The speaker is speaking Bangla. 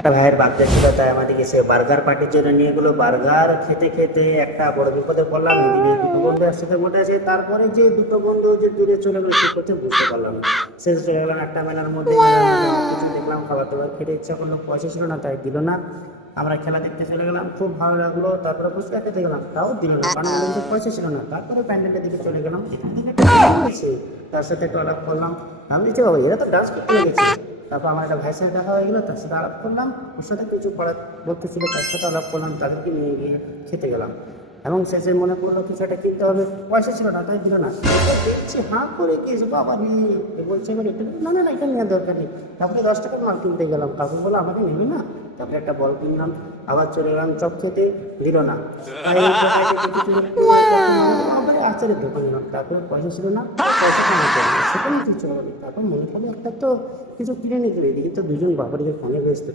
একটা ভাইয়ের বার্থডে ছিল, তাই আমাদেরকে সে বার্গার পার্টির জন্য নিয়ে গেলো। বার্গার খেতে খেতে একটা বড় বিপদে পড়লাম। এদিকে দুটো বন্ধু একসাথে বসে আছে, তারপরে যে দুটো বন্ধু যে দূরে চলে গেলো কি করতে বুঝতে পারলাম না। শেষ চলে গেলাম একটা মেলার মধ্যে। মেলার মধ্যে অনেক কিছু দেখলাম, খাবার দাবার খেতে ইচ্ছা করলো, পয়সা ছিল না তাই দিল না। আমরা খেলা দেখতে চলে গেলাম, খুব ভালো লাগলো। তারপরে ফুচকা খেতে গেলাম, তাও দিল না, কারণ আমাদের কাছে পয়সা ছিল না। তারপরে প্যান্ডেলের দিকে চলে গেলাম, এখান থেকে একটা ছেলে এসেছে, তার সাথে একটু আলাপ করলাম। আমি বলছি বাবা এরা তো ডান্স করতে গেছে। তারপর আমার একটা ভাইয়ের সাথে দেখা হয়ে গেলো, তার সাথে আলাপ করলাম। ওর সাথে কিছু পড়া বলতে ছিল, তার সাথে আলাপ করলাম, তাদেরকে নিয়ে গিয়ে খেতে গেলাম। এবং শেষে মনে পড়লো কিছু একটা কিনতে হবে, পয়সা ছিল না তাই দিল না। এবার দেখছি হাঁ করে গিয়েছে, বাবা রে বলছে এবার এটা না না না এটা নেওয়ার দরকার নেই। তারপরে 10 টাকার মাল কিনতে গেলাম, কাকু বললো আমাকে নেবে না। তারপরে একটা বল কিনলাম, আবার চলে গেলাম চপ খেতে, দিল না। তাই আবার আচারের দোকান গেলাম, তারপরে পয়সা ছিল না, পয়সা কেনা করলাম, সেখানে কিছু হলো না। তারপর মনে পড়লো একটা তো কিছু কিনে নিতে এদিকে তো দুজন বাবারিকে ফোনে ব্যস্ত।